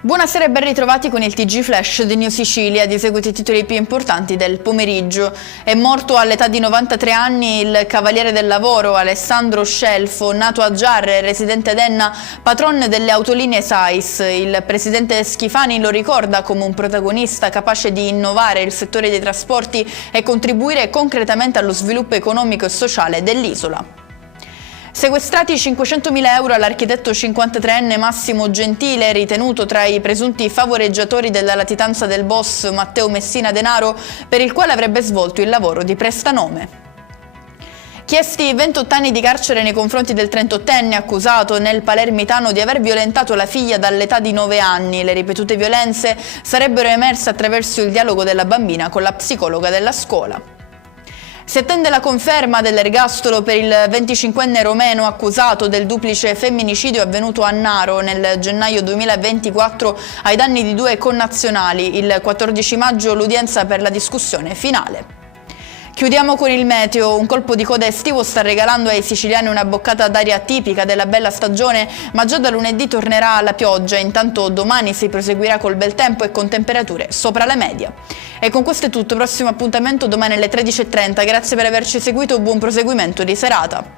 Buonasera e ben ritrovati con il TG Flash di New Sicilia. Di seguito i titoli più importanti del pomeriggio. È morto all'età di 93 anni il cavaliere del lavoro Alessandro Scelfo, nato a Giarre, residente ad Enna, patron delle autolinee SAIS. Il presidente Schifani lo ricorda come un protagonista capace di innovare il settore dei trasporti e contribuire concretamente allo sviluppo economico e sociale dell'isola. Sequestrati 500.000 euro all'architetto 53enne Massimo Gentile, ritenuto tra i presunti favoreggiatori della latitanza del boss Matteo Messina Denaro, per il quale avrebbe svolto il lavoro di prestanome. Chiesti 28 anni di carcere nei confronti del 38enne accusato nel palermitano di aver violentato la figlia dall'età di 9 anni. Le ripetute violenze sarebbero emerse attraverso il dialogo della bambina con la psicologa della scuola. Si attende la conferma dell'ergastolo per il 25enne romeno accusato del duplice femminicidio avvenuto a Naro nel gennaio 2024 ai danni di 2 connazionali. Il 14 maggio l'udienza per la discussione finale. Chiudiamo con il meteo. Un colpo di coda estivo sta regalando ai siciliani una boccata d'aria tipica della bella stagione, ma già da lunedì tornerà la pioggia. Intanto domani si proseguirà col bel tempo e con temperature sopra la media. E con questo è tutto, prossimo appuntamento domani alle 13:30. Grazie per averci seguito, buon proseguimento di serata.